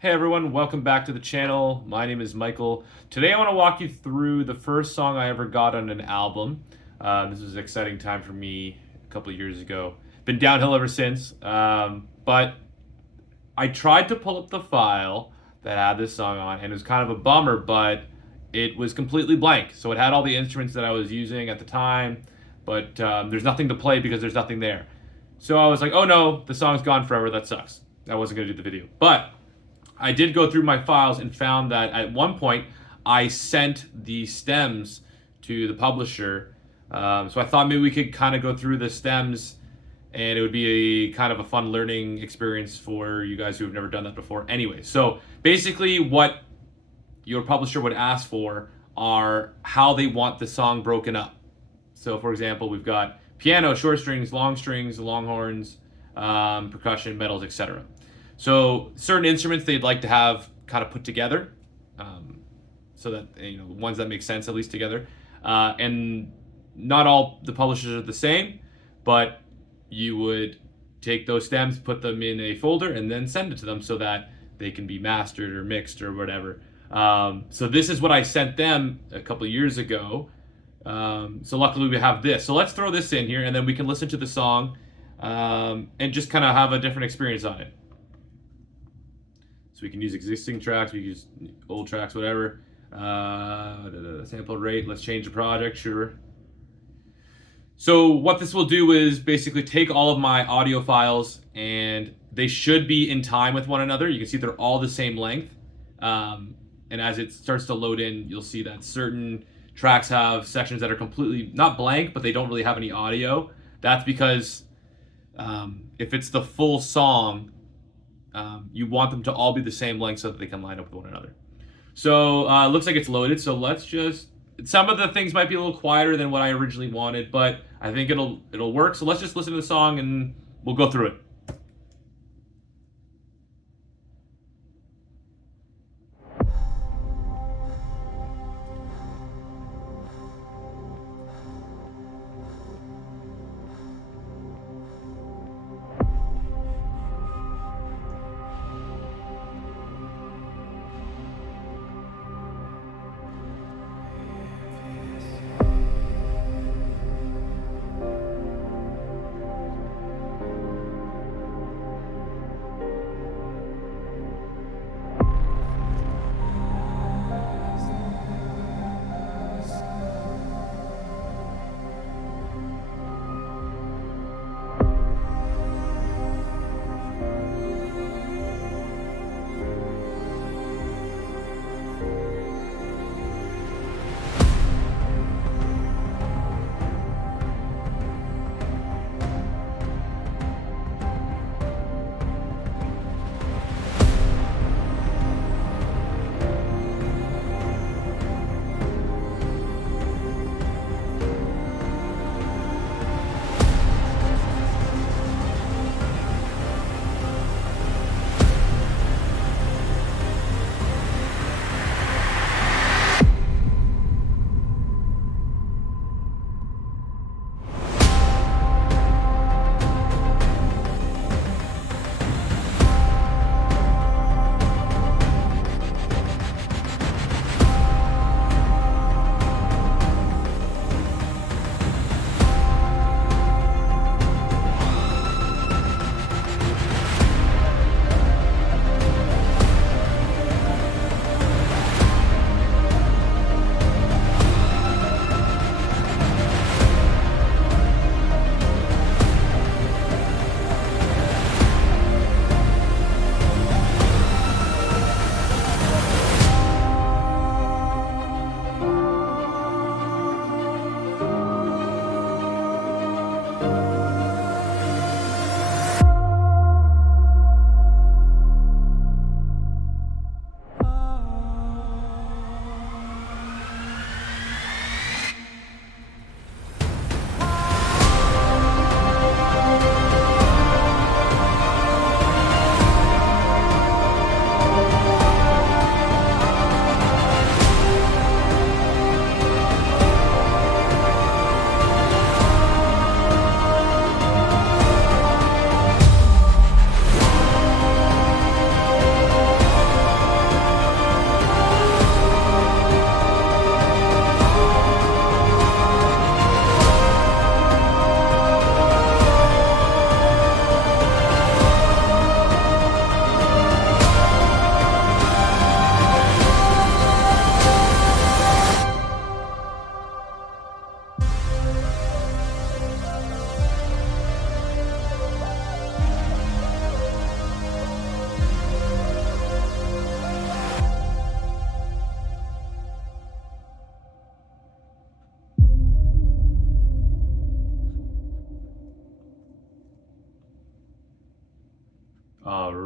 Hey everyone, welcome back to the channel. My name is Michael. Today I want to walk you through the first song I ever got on an album. This was an exciting time for me a couple of years ago. Been downhill ever since, but I tried to pull up the file that had this song on, and it was kind of a bummer, but it was completely blank. So it had all the instruments that I was using at the time, but there's nothing to play because there's nothing there. So I was like, oh no, the song's gone forever, that sucks. I wasn't going to do the video. But I did go through my files and found that at one point I sent the stems to the publisher. So I thought maybe we could kind of go through the stems and it would be a kind of a fun learning experience for you guys who have never done that before. Anyway, so basically what your publisher would ask for are how they want the song broken up. So for example, we've got piano, short strings, long horns, percussion, medals, etc. So certain instruments they'd like to have kind of put together, so that ones that make sense at least together. And not all the publishers are the same, but you would take those stems, put them in a folder, and then send it to them so that they can be mastered or mixed or whatever. So this is what I sent them a couple of years ago. So luckily we have this. So let's throw this in here, and then we can listen to the song and just kind of have a different experience on it. So we can use existing tracks, we can use old tracks, whatever. Sample rate, let's change the project, sure. So what this will do is basically take all of my audio files, and they should be in time with one another. You can see they're all the same length. And as it starts to load in, you'll see that certain tracks have sections that are completely, not blank, but they don't really have any audio. That's because if it's the full song, you want them to all be the same length so that they can line up with one another. So it looks like it's loaded. So let's just, some of the things might be a little quieter than what I originally wanted, but I think it'll work. So let's just listen to the song and we'll go through it.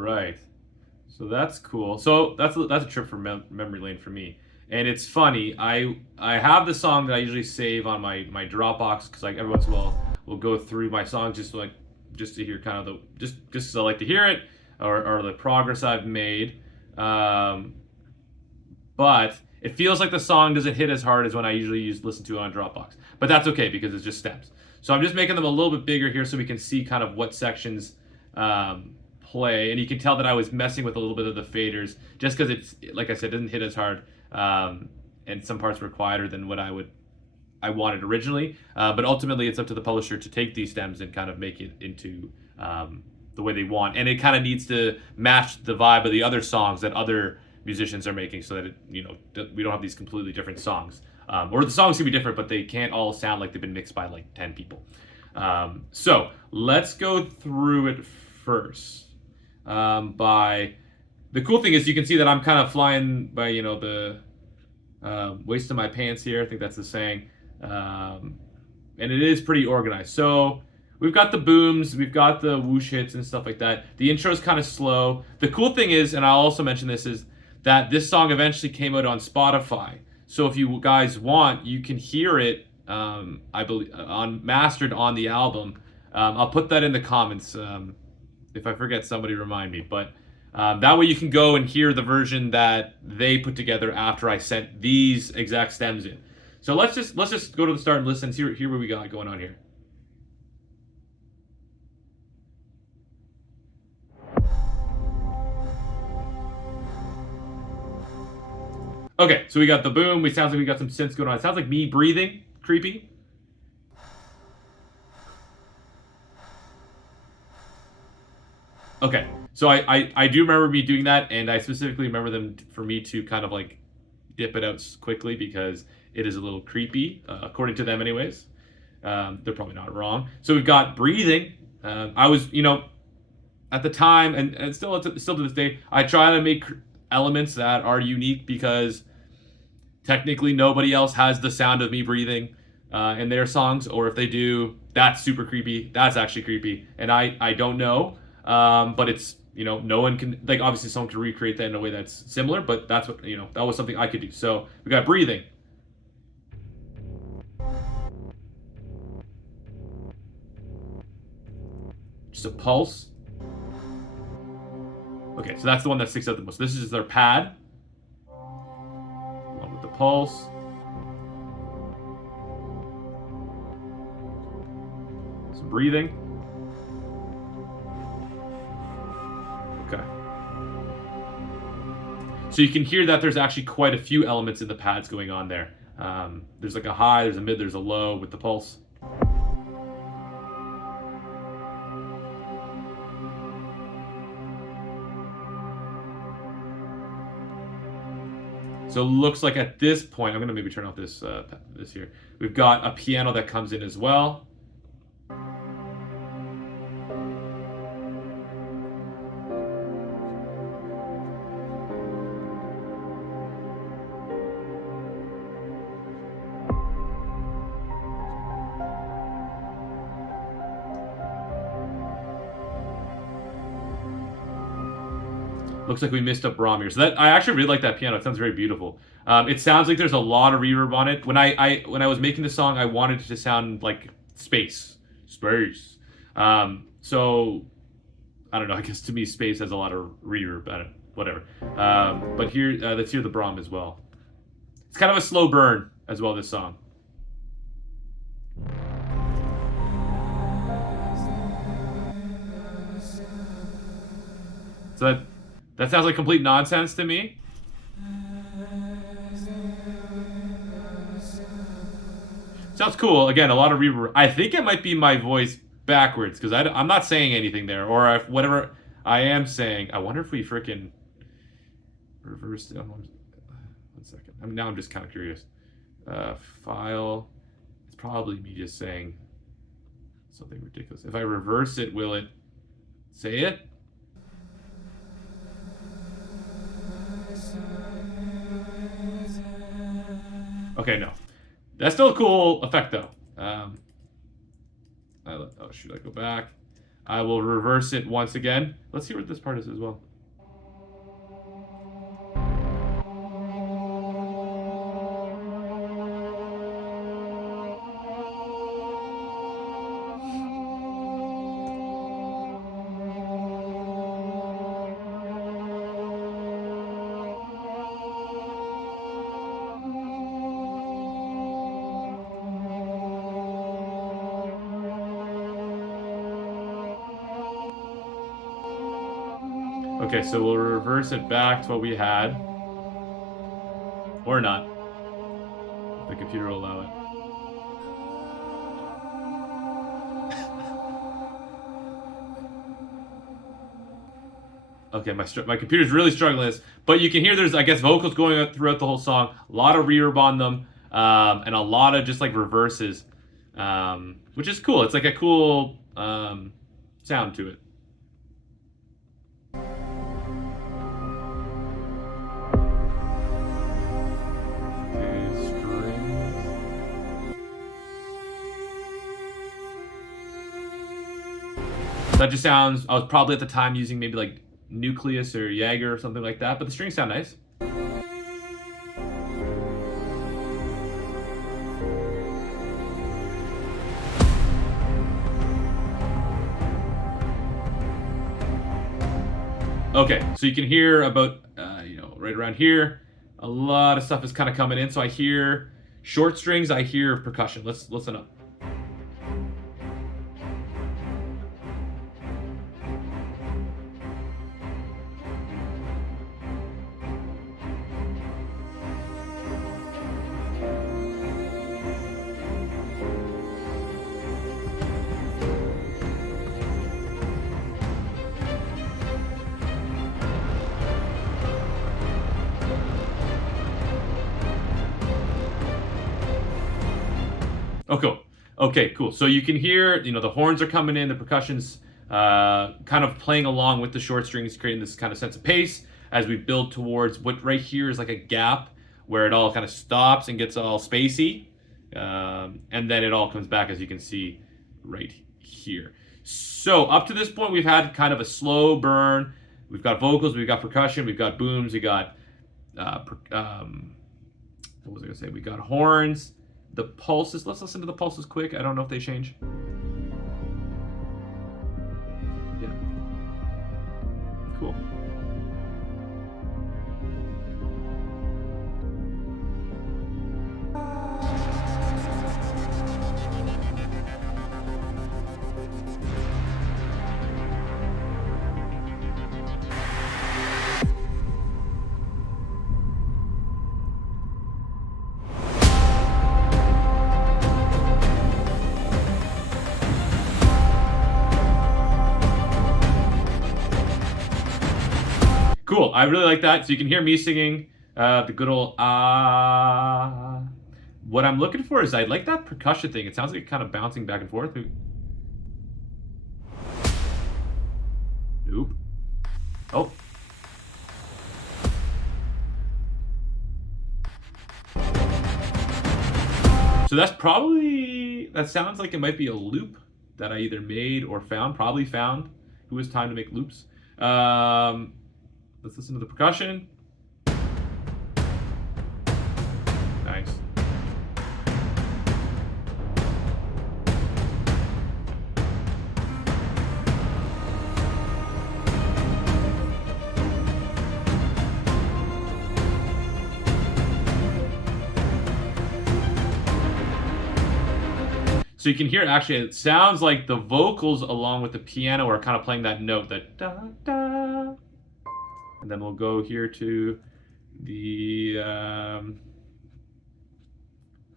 right. So that's cool. So that's a trip from memory lane for me. And it's funny. I have the song that I usually save on my Dropbox because like every once in a while we'll go through my songs just to hear kind of the just because I like to hear it or the progress I've made. But it feels like the song doesn't hit as hard as when I usually listen to it on Dropbox. But that's okay because it's just steps. So I'm just making them a little bit bigger here so we can see kind of what sections play. And you can tell that I was messing with a little bit of the faders just because it's, like I said, it doesn't hit as hard. And some parts were quieter than what I wanted originally. But ultimately, it's up to the publisher to take these stems and kind of make it into the way they want. And it kind of needs to match the vibe of the other songs that other musicians are making so that we don't have these completely different songs. Or the songs can be different, but they can't all sound like they've been mixed by like 10 people. So let's go through it first. The cool thing is you can see that I'm kind of flying by, the waist of my pants here. I think that's the saying. And it is pretty organized. So we've got the booms, we've got the whoosh hits and stuff like that. The intro is kind of slow. The cool thing is, and I'll also mention this, is that this song eventually came out on Spotify. So if you guys want, you can hear it, I believe, mastered on the album. I'll put that in the comments. If I forget, somebody remind me. But that way you can go and hear the version that they put together after I sent these exact stems in. So let's just go to the start and listen and hear what we got going on here. Okay, so we got the boom. It sounds like we got some synths going on. It sounds like me breathing. Creepy. Okay, so I do remember me doing that, and I specifically remember them for me to kind of like dip it out quickly because it is a little creepy, according to them anyways. They're probably not wrong. So we've got breathing. I was, at the time, and still to this day, I try to make elements that are unique because technically nobody else has the sound of me breathing in their songs, or if they do, that's super creepy. That's actually creepy, and I don't know, but it's no one can, like, obviously someone can recreate that in a way that's similar, but that's what that was something I could do. So we got breathing. Just a pulse. Okay, so that's the one that sticks out the most. This is their pad. One with the pulse. Some breathing. Okay. So you can hear that there's actually quite a few elements in the pads going on there. There's like a high, there's a mid, there's a low with the pulse. So it looks like at this point, I'm gonna maybe turn off this here. We've got a piano that comes in as well. Looks like we missed up Braum here. So that I actually really like that piano. It sounds very beautiful. It sounds like there's a lot of reverb on it. When I was making the song, I wanted it to sound like space. So I don't know. I guess to me, space has a lot of reverb. Whatever. But here, let's hear the Braum as well. It's kind of a slow burn as well. This song. So that sounds like complete nonsense to me. Sounds cool. Again, a lot of reverb. I think it might be my voice backwards because I'm not saying anything there, or if whatever I am saying. I wonder if we freaking reverse it. 1 second. Now I'm just kind of curious. File. It's probably me just saying something ridiculous. If I reverse it, will it say it? Okay, no. That's still a cool effect, though. Oh, should I go back? I will reverse it once again. Let's see what this part is as well. Okay, so we'll reverse it back to what we had. Or not. The computer will allow it. Okay, my computer's really struggling with this, but you can hear there's, I guess, vocals going up throughout the whole song, a lot of reverb on them, and a lot of just like reverses, which is cool. It's like a cool sound to it. That just sounds, I was probably at the time using maybe like Nucleus or Jaeger or something like that, but the strings sound nice. Okay, so you can hear about, right around here, a lot of stuff is kind of coming in. So I hear short strings, I hear percussion. Let's listen up. Oh, cool. Okay, cool. So you can hear, the horns are coming in, the percussion's kind of playing along with the short strings, creating this kind of sense of pace as we build towards what right here is like a gap where it all kind of stops and gets all spacey. And then it all comes back, as you can see right here. So up to this point, we've had kind of a slow burn. We've got vocals, we've got percussion, we've got booms, we got, what was I gonna say? We got horns. The pulses, let's listen to the pulses quick. I don't know if they change. Yeah. Cool. Cool. I really like that. So you can hear me singing the good old ah. What I'm looking for is I like that percussion thing. It sounds like kind of bouncing back and forth. Nope. Oh. So that sounds like it might be a loop that I either made or found, probably found. Who has time to make loops? Let's listen to the percussion. Nice. So you can hear, actually, it sounds like the vocals along with the piano are kind of playing that note, that da da. And then we'll go here to the, I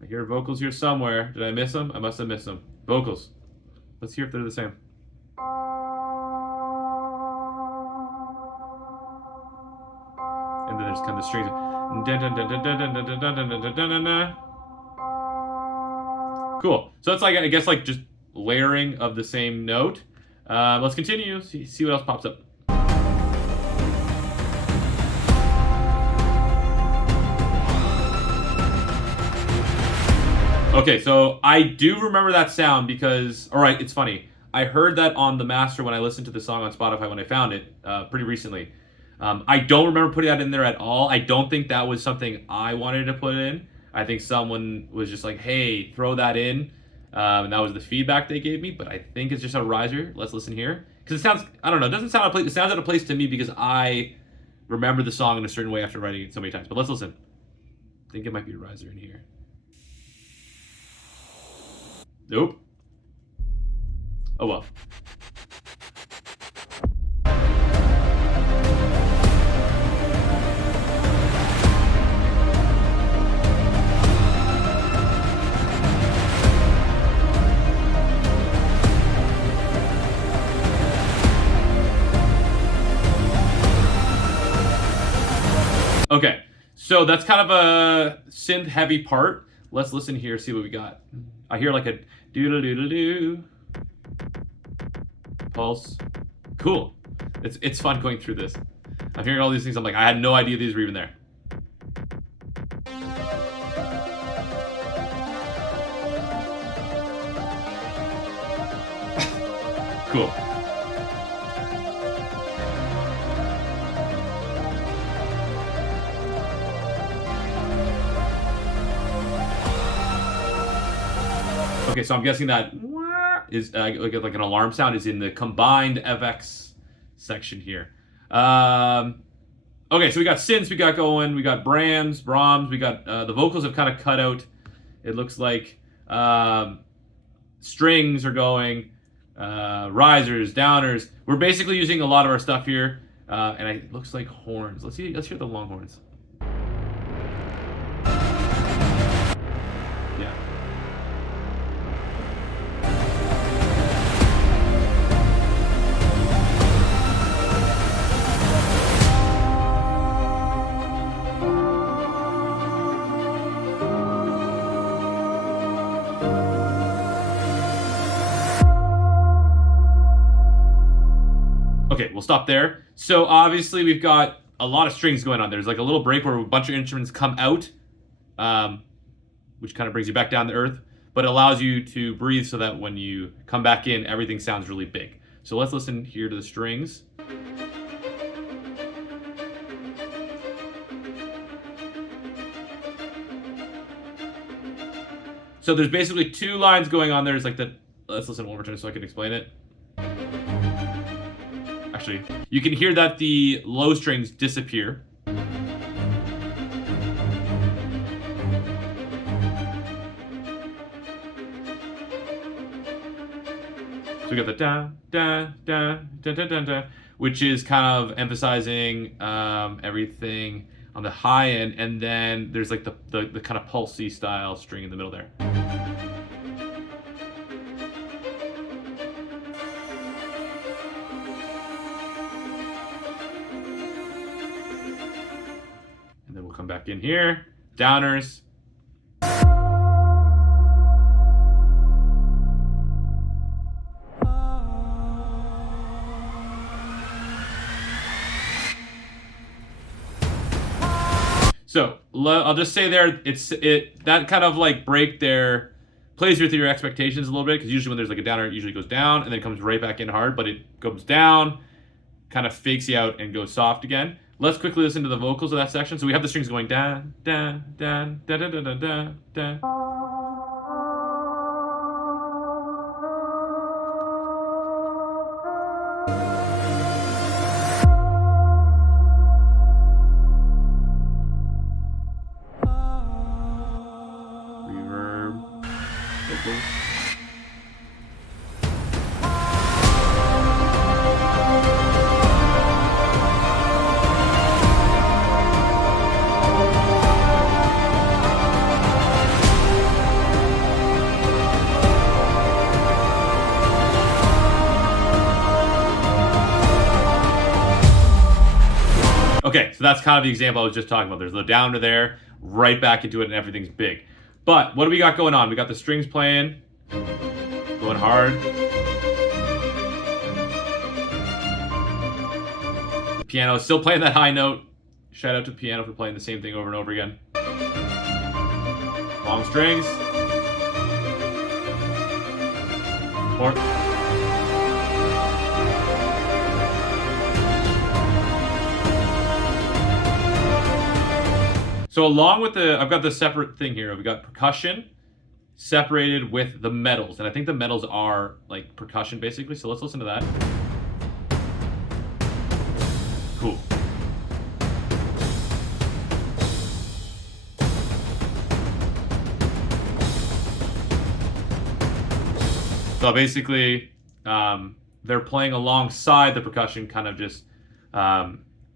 hear vocals here somewhere. Did I miss them? I must have missed them. Vocals. Let's hear if they're the same. And then there's kind of the strings. Cool. So it's like, I guess, like just layering of the same note. Let's continue. See what else pops up. Okay, so I do remember that sound because, all right, it's funny. I heard that on the master when I listened to the song on Spotify when I found it pretty recently. I don't remember putting that in there at all. I don't think that was something I wanted to put in. I think someone was just like, hey, throw that in. And that was the feedback they gave me. But I think it's just a riser. Let's listen here. Because it sounds, I don't know, it doesn't sound out of place. It sounds out of place to me because I remember the song in a certain way after writing it so many times. But let's listen. I think it might be a riser in here. Nope. Oh well. Okay, so that's kind of a synth heavy part. Let's listen here, see what we got. I hear like a doodle-doodle-doo. Pulse. Cool. It's fun going through this. I'm hearing all these things. I'm like, I had no idea these were even there. Cool. Okay, so I'm guessing that is like an alarm sound is in the combined FX section here. Okay, so we got synths, we got going, we got Brahms, we got the vocals have kind of cut out. It looks like strings are going, risers, downers. We're basically using a lot of our stuff here, and it looks like horns. Let's hear the long horns. Yeah. Okay, we'll stop there. So obviously we've got a lot of strings going on. There's like a little break where a bunch of instruments come out, which kind of brings you back down to earth, but it allows you to breathe so that when you come back in, everything sounds really big. So let's listen here to the strings. So there's basically two lines going on. There's like let's listen one more time so I can explain it. Actually, you can hear that the low strings disappear. So we got the da da da da da da da, which is kind of emphasizing everything on the high end, and then there's like the kind of pulsey style string in the middle there. Come back in here, downers. So I'll just say there, that kind of like break there plays with your expectations a little bit, because usually when there's like a downer, it usually goes down and then comes right back in hard, but it goes down, kind of fakes you out and goes soft again. Let's quickly listen to the vocals of that section. So we have the strings going da da da da da da da da da. Reverb. Vocals. Okay, so that's kind of the example I was just talking about. There's the downer there, right back into it, and everything's big. But what do we got going on? We got the strings playing, going hard. The piano is still playing that high note. Shout out to the piano for playing the same thing over and over again. Long strings. Fourth. So along with I've got the separate thing here. We've got percussion separated with the medals, and I think the medals are like percussion basically. So let's listen to that. Cool. So basically, they're playing alongside the percussion, kind of just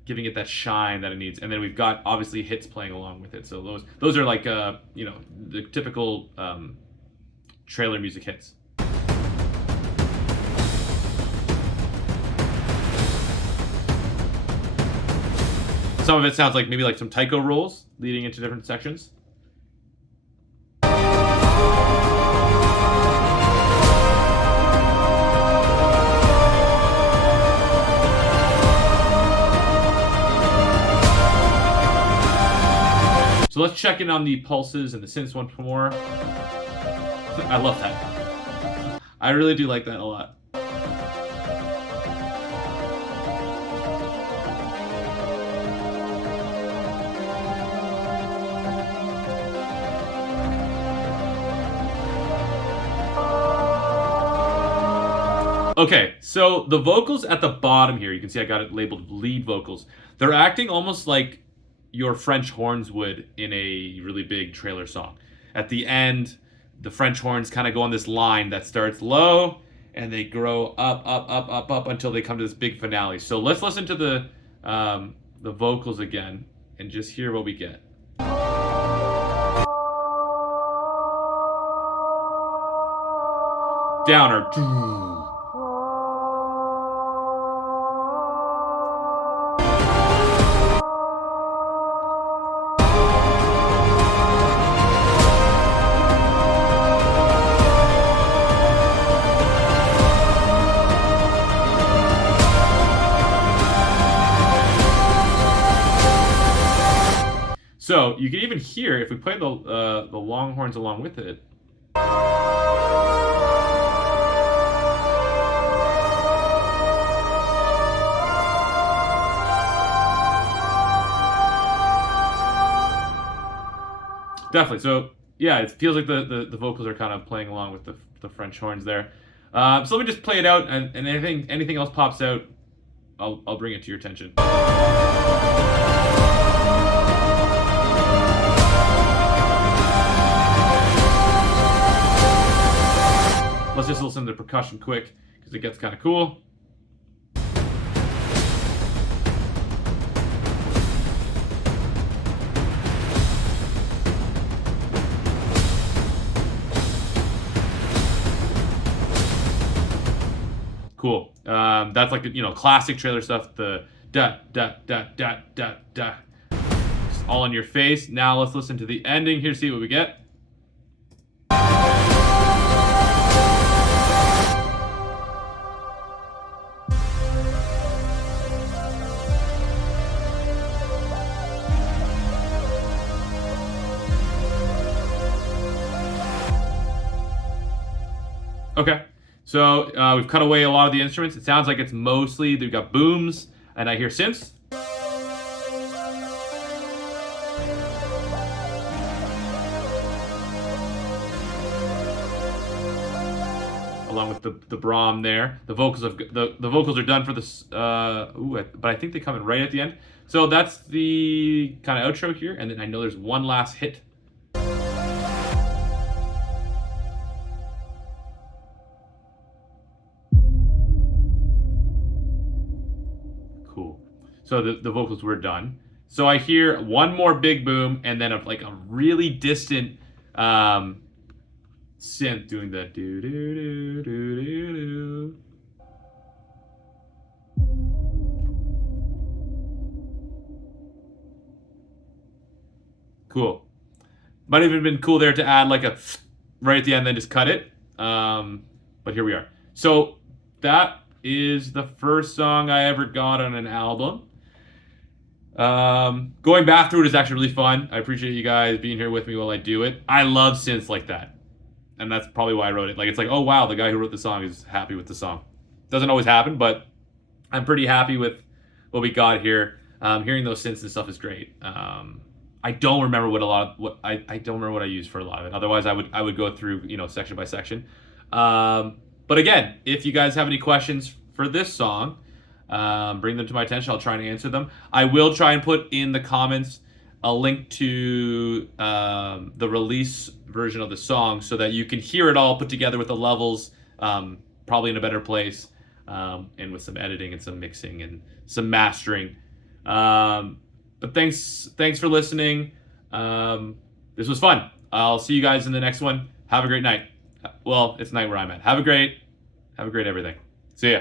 giving it that shine that it needs. And then we've got obviously hits playing along with it. So those are like the typical trailer music hits. Some of it sounds like maybe like some taiko rolls leading into different sections. So let's check in on the pulses and the synths once more. I love that. I really do like that a lot. Okay, so the vocals at the bottom here, you can see I got it labeled lead vocals. They're acting almost like your French horns would in a really big trailer song. At the end, the French horns kind of go on this line that starts low and they grow up until they come to this big finale. So let's listen to the vocals again and just hear what we get. Downer. So you can even hear if we play the long horns along with it. Definitely. So yeah, it feels like the vocals are kind of playing along with the French horns there. So let me just play it out, and anything else pops out, I'll bring it to your attention. Let's just listen to the percussion quick, because it gets kind of cool. Cool. That's like, classic trailer stuff. The da da da da da da. Just all in your face. Now let's listen to the ending here, see what we get. Okay, so we've cut away a lot of the instruments. It sounds like it's mostly, we've got booms, and I hear synths. Along with the Brahm there. The vocals are done for this, but I think they come in right at the end. So that's the kind of outro here, and then I know there's one last hit. Cool. So the vocals were done. So I hear one more big boom, and then like a really distant synth doing the do do do do do do. Cool. Might have even been cool there to add like a right at the end, then just cut it. But here we are. So that is the first song I ever got on an album. Going back through it is actually really fun. I appreciate you guys being here with me while I do it. I love synths like that. And that's probably why I wrote it. Like, it's like, oh wow, the guy who wrote the song is happy with the song. Doesn't always happen, but I'm pretty happy with what we got here. Hearing those synths and stuff is great. I don't remember I don't remember what I used for a lot of it. Otherwise, I would go through section by section. But again, if you guys have any questions for this song, bring them to my attention. I'll try and answer them. I will try and put in the comments a link to the release version of the song so that you can hear it all put together with the levels, probably in a better place, and with some editing and some mixing and some mastering. But thanks for listening. This was fun. I'll see you guys in the next one. Have a great night. Well, it's night where I'm at. Have a great everything. See ya.